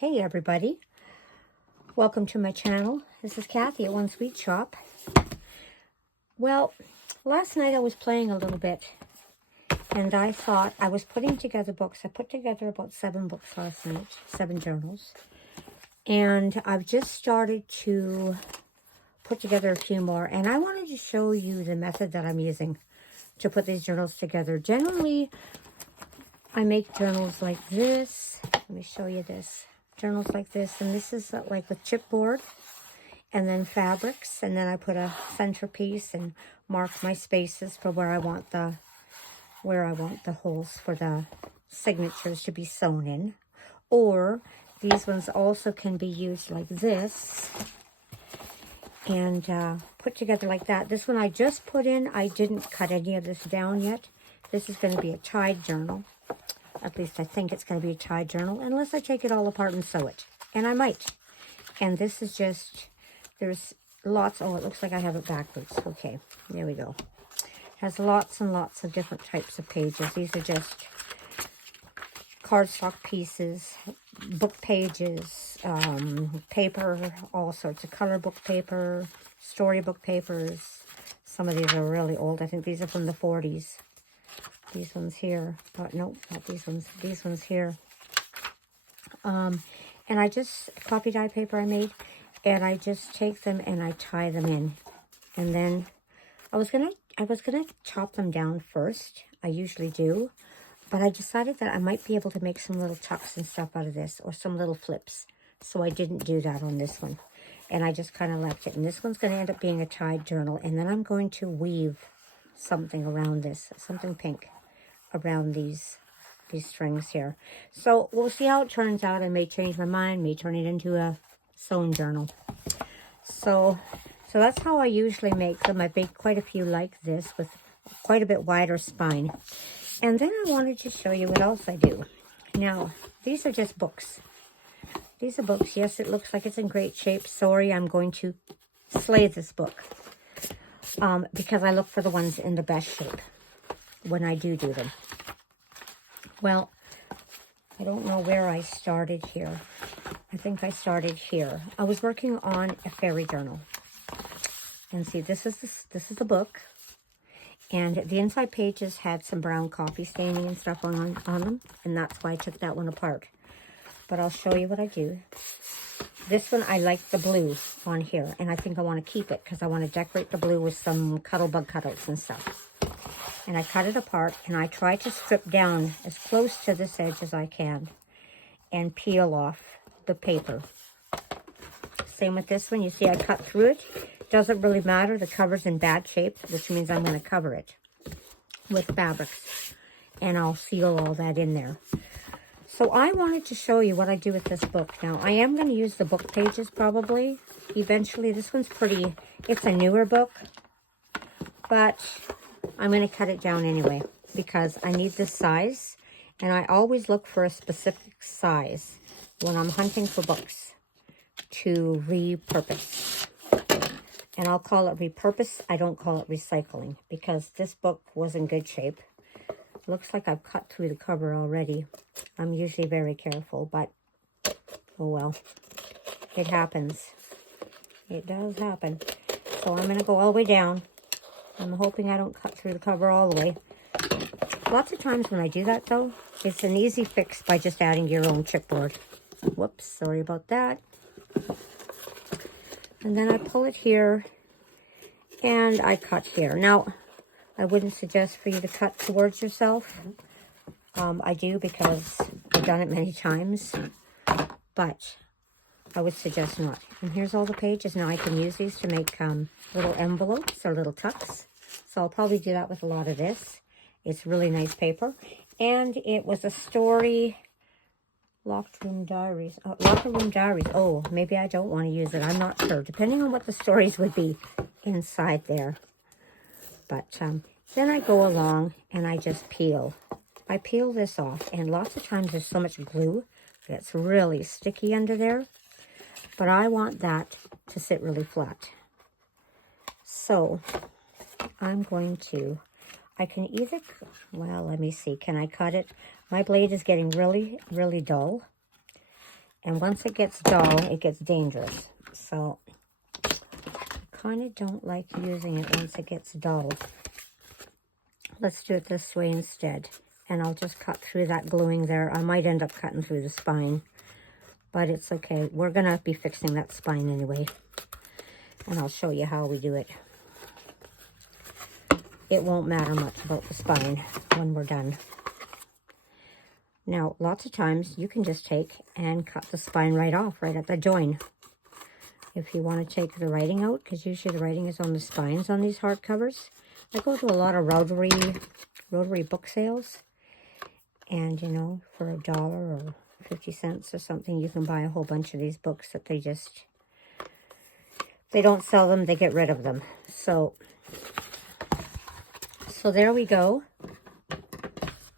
Hey everybody, welcome to my channel. This is Kathy at One Sweet Shop. Well, last night I was playing a little bit and I thought I was putting together books. I put together about 7 books last night, 7 journals. And I've just started to put together a few more, and I wanted to show you the method that I'm using to put these journals together. Generally, I make journals like this. Let me show you this. Journals like this, and this is like with chipboard and then fabrics, and then I put a centerpiece and mark my spaces for where I want the holes for the signatures to be sewn in. Or these ones also can be used like this and put together like that. This one I just put in. I didn't cut any of this down yet. This is going to be a tied journal. At least I think it's going to be a tied journal, unless I take it all apart and sew it. And I might. And this is just, there's lots, oh, it looks like I have it backwards. Okay, there we go. Has lots and lots of different types of pages. These are just cardstock pieces, book pages, paper, all sorts of color book paper, storybook papers. Some of these are really old. I think these are from the 40s. These ones here, no, not these ones. These ones here. And I just copy dye paper I made, and I just take them and I tie them in. And then I was gonna chop them down first. I usually do, but I decided that I might be able to make some little tucks and stuff out of this, or some little flips. So I didn't do that on this one, and I just kind of left it. And this one's going to end up being a tied journal, and then I'm going to weave something around this, something pink around these strings here. So we'll see how it turns out. I may change my mind, may turn it into a sewn journal. So that's how I usually make them. I make quite a few like this with quite a bit wider spine. And then I wanted to show you what else I do. Now, these are just books. These are books. Yes, it looks like it's in great shape. Sorry, I'm going to slay this book. Because I look for the ones in the best shape when I do them. Well, I don't know where I started here. I think I started here. I was working on a fairy journal. And see, this is the book. And the inside pages had some brown coffee staining and stuff on them. And that's why I took that one apart. But I'll show you what I do. This one, I like the blue on here. And I think I want to keep it because I want to decorate the blue with some Cuttlebug cutouts and stuff. And I cut it apart, and I try to strip down as close to this edge as I can and peel off the paper. Same with this one. You see I cut through it. Doesn't really matter. The cover's in bad shape, which means I'm going to cover it with fabrics. And I'll seal all that in there. So I wanted to show you what I do with this book. Now, I am going to use the book pages probably eventually. This one's pretty, it's a newer book, but I'm going to cut it down anyway because I need this size, and I always look for a specific size when I'm hunting for books to repurpose. And I'll call it repurpose. I don't call it recycling because this book was in good shape. Looks like I've cut through the cover already. I'm usually very careful, but oh well. It happens. It does happen. So I'm going to go all the way down. I'm hoping I don't cut through the cover all the way. Lots of times when I do that, though, it's an easy fix by just adding your own chipboard. Whoops, sorry about that. And then I pull it here, and I cut here. Now, I wouldn't suggest for you to cut towards yourself. I do because I've done it many times, but I would suggest not. And here's all the pages. Now I can use these to make little envelopes or little tucks. So I'll probably do that with a lot of this. It's really nice paper. And it was a story, Locked Room Diaries. Locker Room Diaries. Oh, maybe I don't want to use it. I'm not sure. Depending on what the stories would be inside there. But then I go along and I just peel. I peel this off. And lots of times there's so much glue that's really sticky under there. But I want that to sit really flat. So I'm going to, I can either, well, let me see. Can I cut it? My blade is getting really, really dull. And once it gets dull, it gets dangerous. So I kind of don't like using it once it gets dull. Let's do it this way instead. And I'll just cut through that gluing there. I might end up cutting through the spine, but it's okay. We're going to be fixing that spine anyway. And I'll show you how we do it. It won't matter much about the spine when we're done. Now, lots of times you can just take and cut the spine right off, right at the join. If you want to take the writing out, because usually the writing is on the spines on these hardcovers. I go to a lot of rotary book sales. And, you know, for $1 or 50 cents or something, you can buy a whole bunch of these books that they don't sell them, they get rid of them. So there we go.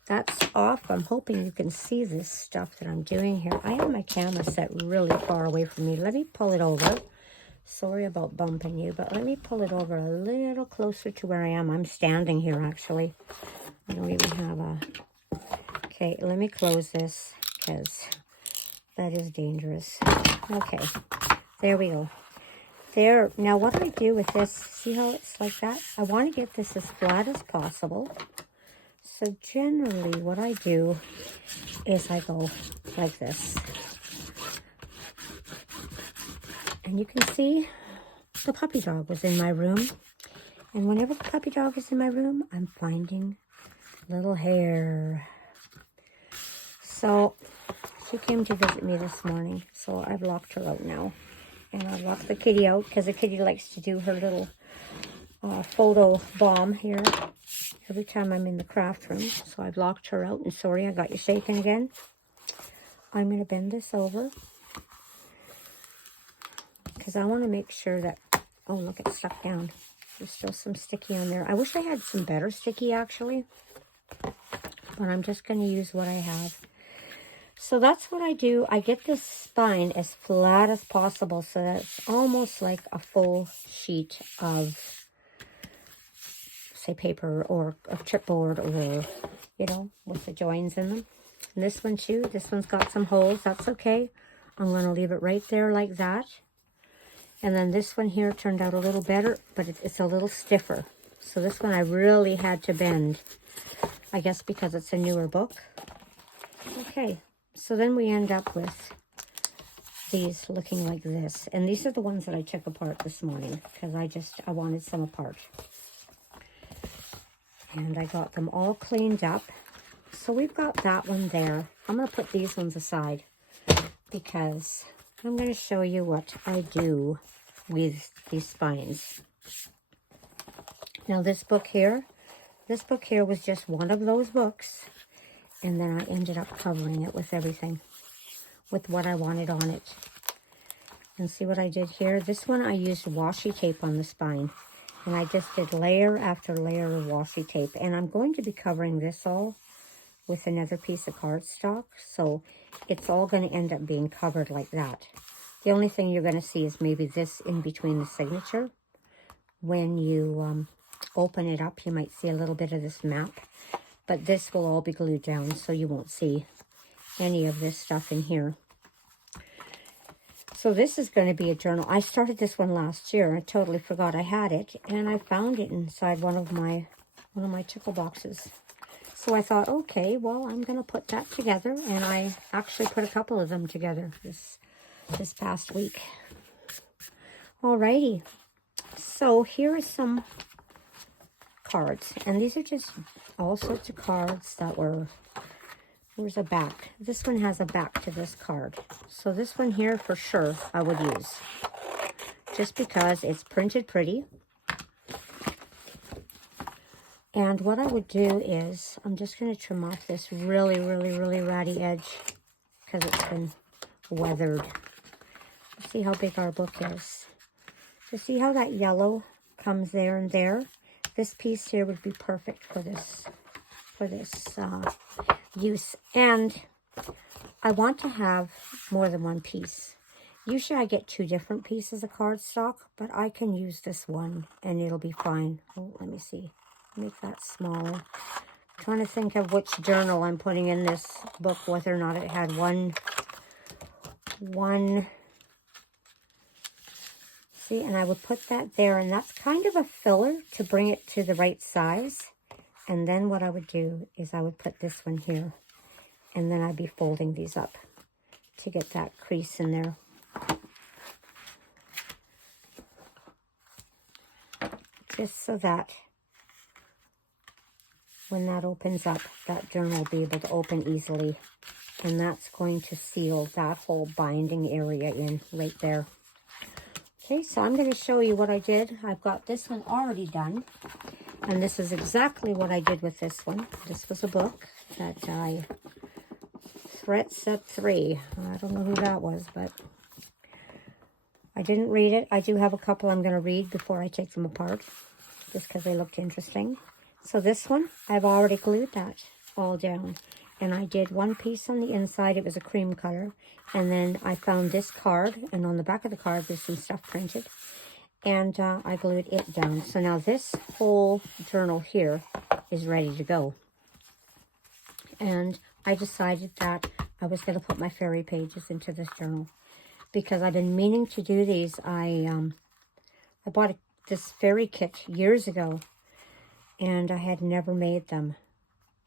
That's off. I'm hoping you can see this stuff that I'm doing here. I have my camera set really far away from me. Let me pull it over. Sorry about bumping you, but let me pull it over a little closer to where I am. I'm standing here, actually. I don't even have a... Okay, let me close this, because that is dangerous. Okay, there we go. There. Now, what I do with this, see how it's like that? I want to get this as flat as possible. So generally what I do is I go like this. And you can see the puppy dog was in my room. And whenever the puppy dog is in my room, I'm finding little hair. So she came to visit me this morning. So I've locked her out now. And I've locked the kitty out because the kitty likes to do her little photo bomb here every time I'm in the craft room. So I've locked her out. And sorry, I got you shaking again. I'm going to bend this over because I want to make sure that, oh, look, it's stuck down. There's still some sticky on there. I wish I had some better sticky, actually. But I'm just going to use what I have. So that's what I do. I get this spine as flat as possible so that it's almost like a full sheet of, say, paper or a chipboard or, you know, with the joins in them. And this one too, this one's got some holes. That's okay. I'm going to leave it right there like that. And then this one here turned out a little better, but it's a little stiffer. So this one I really had to bend, I guess because it's a newer book. Okay. So then we end up with these looking like this. And these are the ones that I took apart this morning because I wanted some apart. And I got them all cleaned up. So we've got that one there. I'm going to put these ones aside because I'm going to show you what I do with these spines. Now this book here was just one of those books. And then I ended up covering it with everything, with what I wanted on it. And see what I did here? This one I used washi tape on the spine. And I just did layer after layer of washi tape. And I'm going to be covering this all with another piece of cardstock. So it's all going to end up being covered like that. The only thing you're going to see is maybe this in between the signature. When you open it up, you might see a little bit of this map. But this will all be glued down, so you won't see any of this stuff in here. So this is going to be a journal. I started this one last year. I totally forgot I had it. And I found it inside one of my tickle boxes. So I thought, okay, well, I'm going to put that together. And I actually put a couple of them together this past week. Alrighty. So here are some cards, and these are just all sorts of cards that were, there's a back. This one has a back to this card. So this one here for sure I would use, just because it's printed pretty. And what I would do is, I'm just going to trim off this really, really, really ratty edge because it's been weathered. See how big our book is. So see how that yellow comes there and there? This piece here would be perfect for this use. And I want to have more than one piece. Usually I get 2 different pieces of cardstock, but I can use this one and it'll be fine. Oh, let me see. Make that smaller. I'm trying to think of which journal I'm putting in this book, whether or not it had one one. See, and I would put that there, and that's kind of a filler to bring it to the right size. And then what I would do is I would put this one here, and then I'd be folding these up to get that crease in there. Just so that when that opens up, that journal will be able to open easily. And that's going to seal that whole binding area in right there. Okay, so I'm going to show you what I did. I've got this one already done. And this is exactly what I did with this one. This was a book that I... Threat Set 3. I don't know who that was, but I didn't read it. I do have a couple I'm going to read before I take them apart, just because they looked interesting. So this one, I've already glued that all down. And I did one piece on the inside. It was a cream color. And then I found this card, and on the back of the card, there's some stuff printed. And I glued it down. So now this whole journal here is ready to go. And I decided that I was going to put my fairy pages into this journal because I've been meaning to do these. I bought this fairy kit years ago, and I had never made them.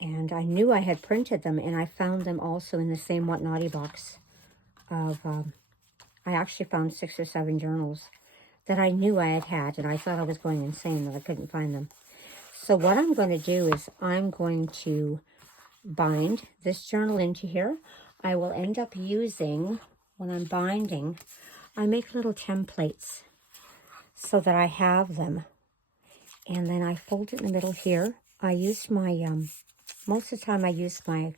And I knew I had printed them, and I found them also in the same What Naughty box of, I actually found 6 or 7 journals that I knew I had, and I thought I was going insane that I couldn't find them. So what I'm going to do is I'm going to bind this journal into here. I will end up using, when I'm binding, I make little templates so that I have them. And then I fold it in the middle here. I use my, most of the time I use my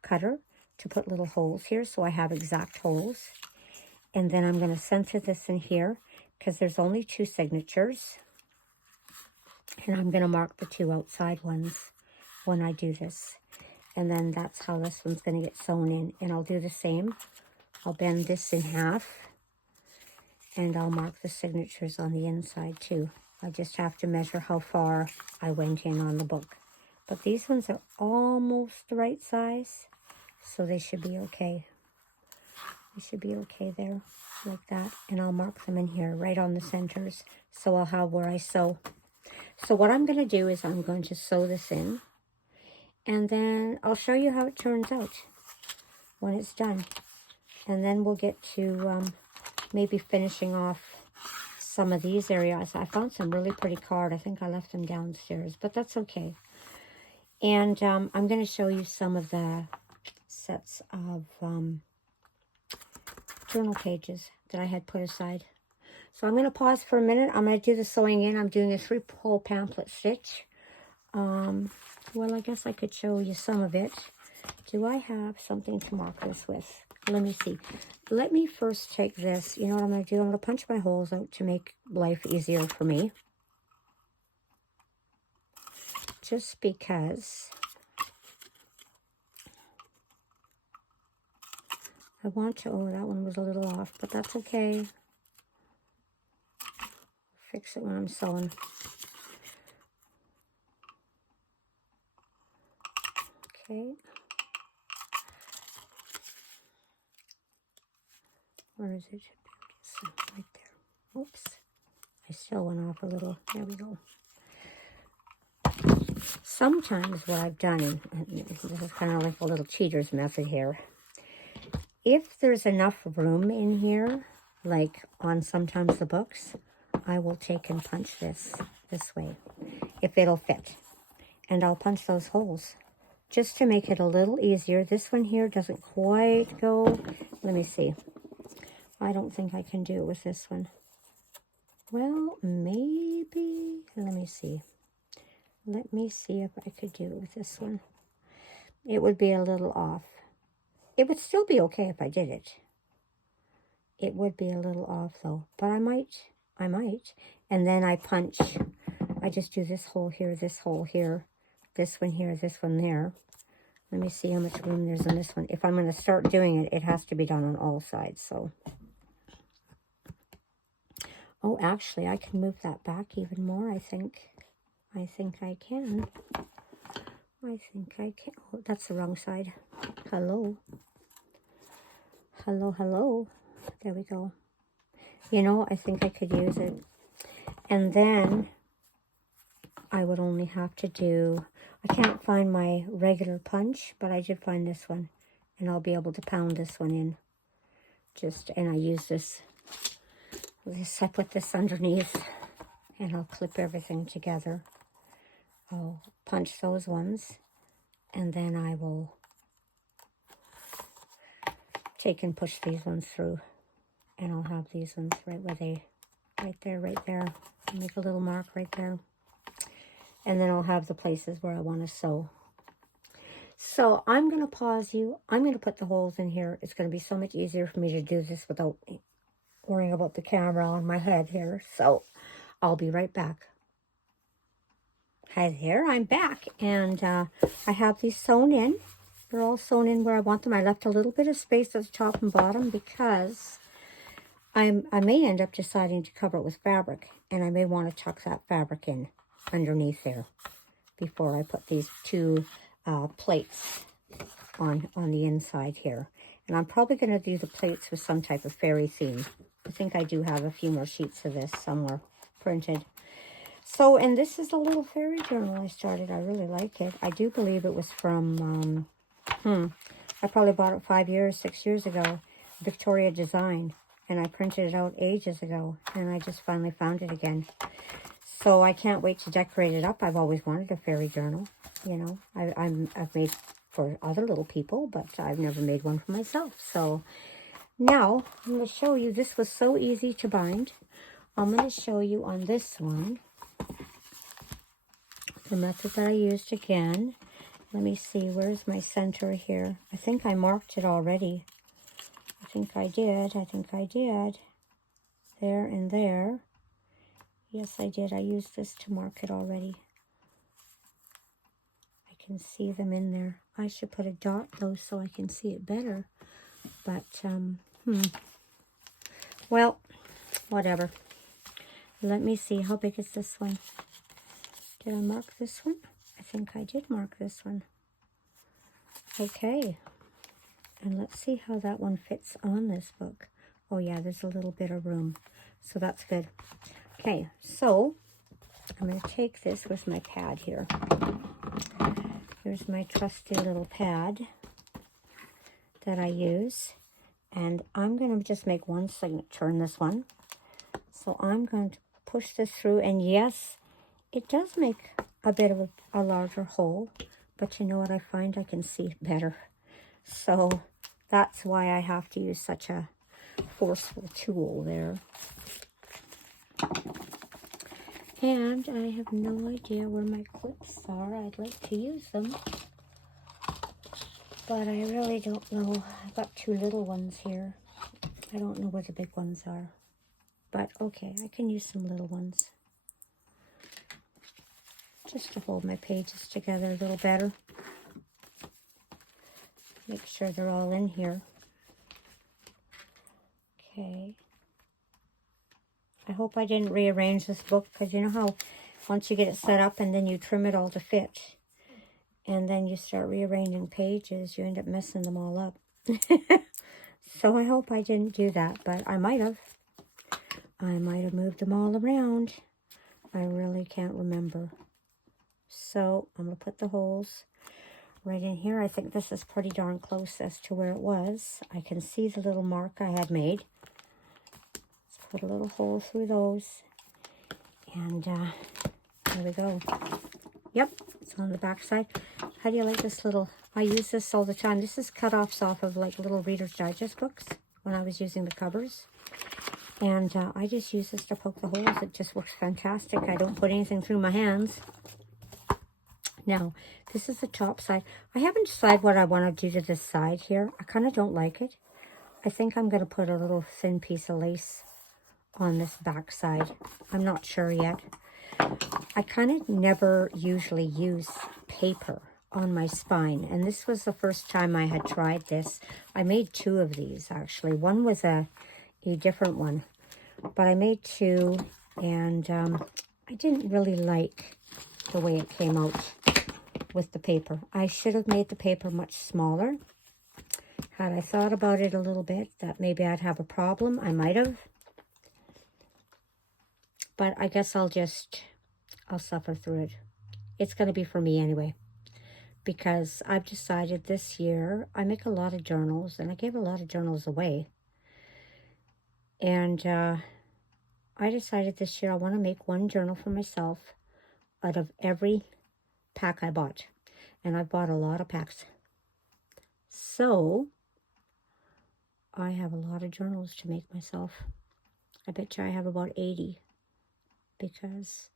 cutter to put little holes here so I have exact holes. And then I'm going to center this in here because there's only 2 signatures. And I'm going to mark the 2 outside ones when I do this. And then that's how this one's going to get sewn in. And I'll do the same. I'll bend this in half. And I'll mark the signatures on the inside too. I just have to measure how far I went in on the book. But these ones are almost the right size. So they should be okay. They should be okay there. Like that. And I'll mark them in here right on the centers. So I'll have where I sew. So what I'm going to do is I'm going to sew this in. And then I'll show you how it turns out when it's done. And then we'll get to maybe finishing off some of these areas. I found some really pretty card. I think I left them downstairs, but that's okay. And I'm going to show you some of the sets of journal pages that I had put aside. So I'm going to pause for a minute. I'm going to do the sewing in. I'm doing a 3-hole pamphlet stitch. Well, I guess I could show you some of it. Do I have something to mark this with? Let me see. Let me first take this. You know what I'm going to do? I'm going to punch my holes out to make life easier for me. Just because I want to... Oh, that one was a little off, but that's okay. Fix it when I'm sewing. Okay. Where is it? Right there. Oops. I still went off a little. There we go. Sometimes what I've done, and this is kind of like a little cheater's method here. If there's enough room in here, like on sometimes the books, I will take and punch this way, if it'll fit. And I'll punch those holes just to make it a little easier. This one here doesn't quite go. Let me see. I don't think I can do it with this one. Well, maybe. Let me see. Let me see if I could do it with this one. It would be a little off. It would still be okay if I did it. It would be a little off though. But I might. And then I punch. I just do this hole here, this hole here, this one here, this one there. Let me see how much room there's in this one. If I'm going to start doing it, it has to be done on all sides. So, oh, actually, I can move that back even more, I think. I think I can. Oh, that's the wrong side. Hello. Hello, hello. There we go. You know, I think I could use it. And then I would only have to do, I can't find my regular punch, but I did find this one. And I'll be able to pound this one in. And I use this, I put this underneath and I'll clip everything together. I'll punch those ones and then I will take and push these ones through. And I'll have these ones right there. I'll make a little mark right there. And then I'll have the places where I want to sew. So I'm going to pause you. I'm going to put the holes in here. It's going to be so much easier for me to do this without worrying about the camera on my head here. So I'll be right back. Hi there, I'm back. And I have these sewn in. They're all sewn in where I want them. I left a little bit of space at the top and bottom because I may end up deciding to cover it with fabric. And I may want to tuck that fabric in underneath there before I put these two plates on the inside here. And I'm probably going to do the plates with some type of fairy theme. I think I do have a few more sheets of this somewhere printed. So, and this is a little fairy journal I started. I really like it. I do believe it was from, I probably bought it 6 years ago. Victoria Design. And I printed it out ages ago. And I just finally found it again. So I can't wait to decorate it up. I've always wanted a fairy journal. You know, I've made for other little people, but I've never made one for myself. So now I'm going to show you. This was so easy to bind. I'm going to show you on this one the method that I used again. Let me see, where's my center here? I think I marked it already. I think I did. There and there. Yes, I did. I used this to mark it already. I can see them in there. I should put a dot, though, so I can see it better. But, well, whatever. Let me see. How big is this one? Did I mark this one? I think I did mark this one. Okay. And let's see how that one fits on this book. Oh, yeah, there's a little bit of room. So that's good. Okay, so I'm going to take this with my pad here. Here's my trusty little pad that I use. And I'm going to just make one signature in this one. So I'm going to push this through. And yes, it does make a bit of a larger hole. But you know what? I find I can see it better. So that's why I have to use such a forceful tool there. And I have no idea where my clips are. I'd like to use them, but I really don't know. I've got two little ones here. I don't know where the big ones are, but okay, I can use some little ones just to hold my pages together a little better. Make sure they're all in here. Okay. I hope I didn't rearrange this book, because you know how once you get it set up and then you trim it all to fit, and then you start rearranging pages, you end up messing them all up. So I hope I didn't do that, but I might have. I might have moved them all around. I really can't remember. So I'm going to put the holes right in here. I think this is pretty darn close as to where it was. I can see the little mark I had made. Put a little hole through those, and there we go. Yep, it's on the back side. How do you like this little, I use this all the time. This is cut-offs off of like little Reader's Digest books when I was using the covers. And I just use this to poke the holes. It just works fantastic. I don't put anything through my hands. Now, this is the top side. I haven't decided what I want to do to this side here. I kind of don't like it. I think I'm going to put a little thin piece of lace on this back side. I'm not sure yet. I kind of never usually use paper on my spine, and this was the first time I had tried this. I made two of these actually. One was a different one, but I made two, and I didn't really like the way it came out with the paper. I should have made the paper much smaller. Had I thought about it a little bit, that maybe I'd have a problem, I might have. But I guess I'll suffer through it. It's going to be for me anyway. Because I've decided this year, I make a lot of journals, and I gave a lot of journals away. And I decided this year I want to make one journal for myself out of every pack I bought. And I bought a lot of packs. So, I have a lot of journals to make myself. I bet you I have about 80. Because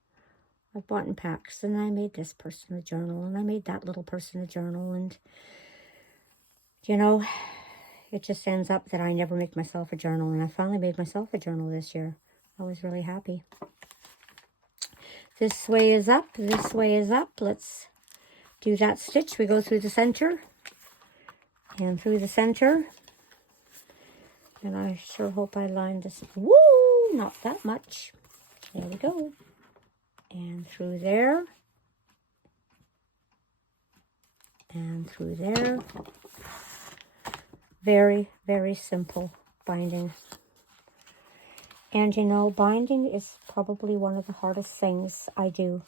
I've bought in packs, and I made this person a journal, and I made that little person a journal, and, you know, it just ends up that I never make myself a journal, and I finally made myself a journal this year. I was really happy. This way is up, this way is up. Let's do that stitch. We go through the center, and through the center, and I sure hope I lined this. Woo! Not that much. There we go. And through there. And through there. Very, very simple binding. And you know, binding is probably one of the hardest things I do.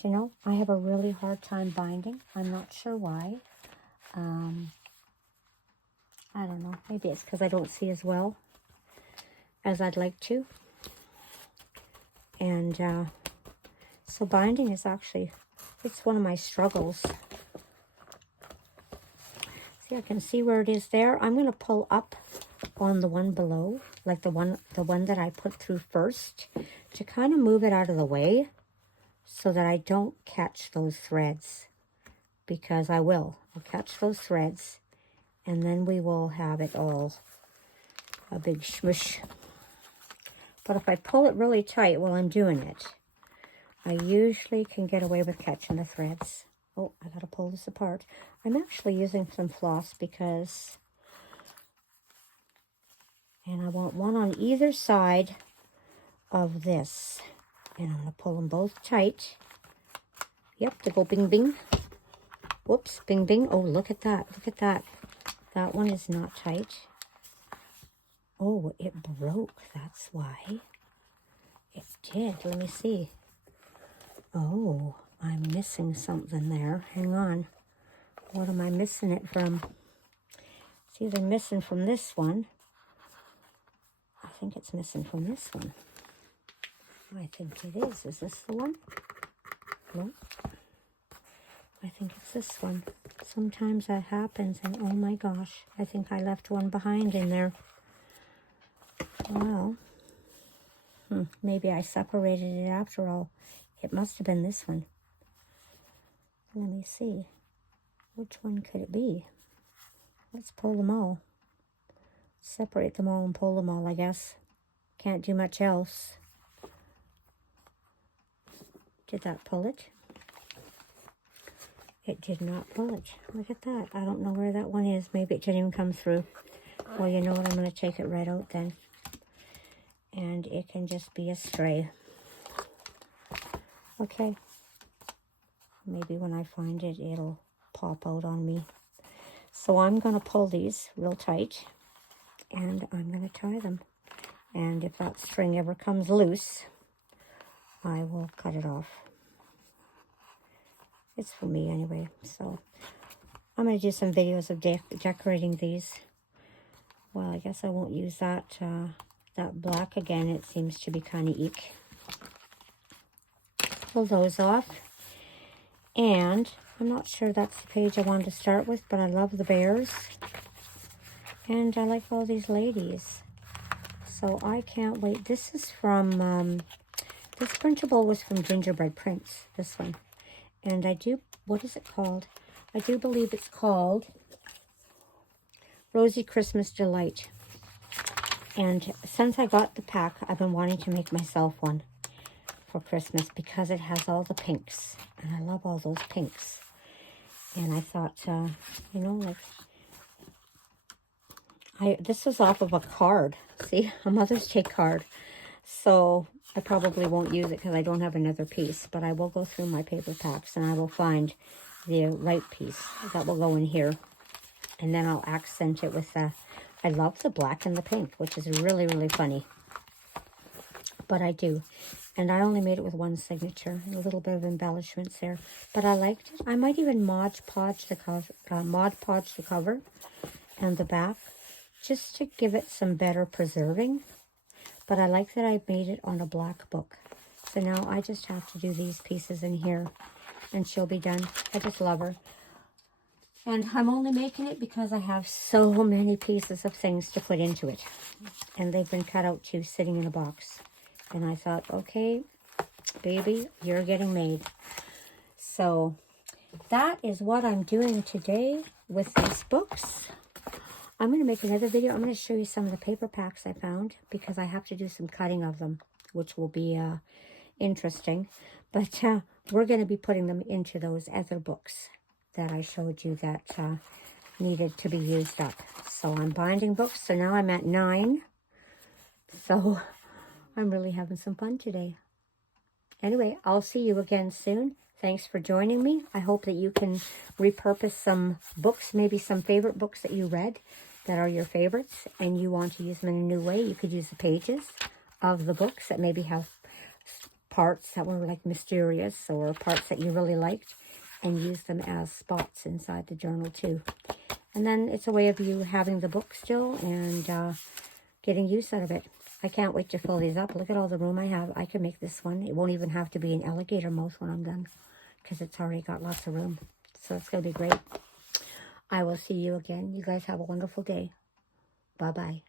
Do you know, I have a really hard time binding. I'm not sure why. I don't know. Maybe it's because I don't see as well as I'd like to. And so binding is actually, it's one of my struggles. See, I can see where it is there. I'm going to pull up on the one below, like the one that I put through first, to kind of move it out of the way so that I don't catch those threads, because I will. I'll catch those threads, and then we will have it all a big smush. But if I pull it really tight while I'm doing it, I usually can get away with catching the threads. Oh, I gotta pull this apart. I'm actually using some floss because, and I want one on either side of this. And I'm gonna pull them both tight. Yep, to go bing bing. Whoops, bing bing. Oh, look at that, look at that. That one is not tight. Oh, it broke, that's why. It did, let me see. Oh, I'm missing something there. Hang on. What am I missing it from? It's either missing from this one. I think it's missing from this one. I think it is. Is this the one? No. I think it's this one. Sometimes that happens, and oh my gosh, I think I left one behind in there. Well, maybe I separated it after all. It must have been this one. Let me see. Which one could it be? Let's pull them all. Separate them all and pull them all, I guess. Can't do much else. Did that pull it? It did not pull it. Look at that. I don't know where that one is. Maybe it didn't even come through. Well, you know what? I'm going to take it right out then. And it can just be a stray. Okay. Maybe when I find it, it'll pop out on me. So I'm going to pull these real tight. And I'm going to tie them. And if that string ever comes loose, I will cut it off. It's for me anyway. So I'm going to do some videos of decorating these. Well, I guess I won't use that that black again. It seems to be kind of eek. Pull those off. And I'm not sure that's the page I wanted to start with, but I love the bears. And I like all these ladies. So I can't wait. This is from, this printable was from Gingerbread Prints, this one. And I do, what is it called? I do believe it's called Rosy Christmas Delight. And since I got the pack, I've been wanting to make myself one for Christmas because it has all the pinks. And I love all those pinks. And I thought, you know, like, this was off of a card. See, a Mother's Day card. So I probably won't use it because I don't have another piece. But I will go through my paper packs and I will find the right piece that will go in here. And then I'll accent it with I love the black and the pink, which is really, really funny. But I do. And I only made it with one signature, a little bit of embellishments there. But I liked it. I might even Mod Podge the cover and the back, just to give it some better preserving. But I like that I made it on a black book. So now I just have to do these pieces in here, and she'll be done. I just love her. And I'm only making it because I have so many pieces of things to put into it. And they've been cut out too, sitting in a box. And I thought, okay, baby, you're getting made. So that is what I'm doing today with these books. I'm going to make another video. I'm going to show you some of the paper packs I found, because I have to do some cutting of them, which will be interesting. But we're going to be putting them into those other books that I showed you that needed to be used up. So I'm binding books. So now I'm at 9. So I'm really having some fun today. Anyway, I'll see you again soon. Thanks for joining me. I hope that you can repurpose some books, maybe some favorite books that you read that are your favorites, and you want to use them in a new way. You could use the pages of the books that maybe have parts that were like mysterious, or parts that you really liked, and use them as spots inside the journal too. And then it's a way of you having the book still and getting use out of it. I can't wait to fill these up. Look at all the room I have. I can make this one. It won't even have to be an alligator mouth when I'm done, because it's already got lots of room. So it's going to be great. I will see you again. You guys have a wonderful day. Bye-bye.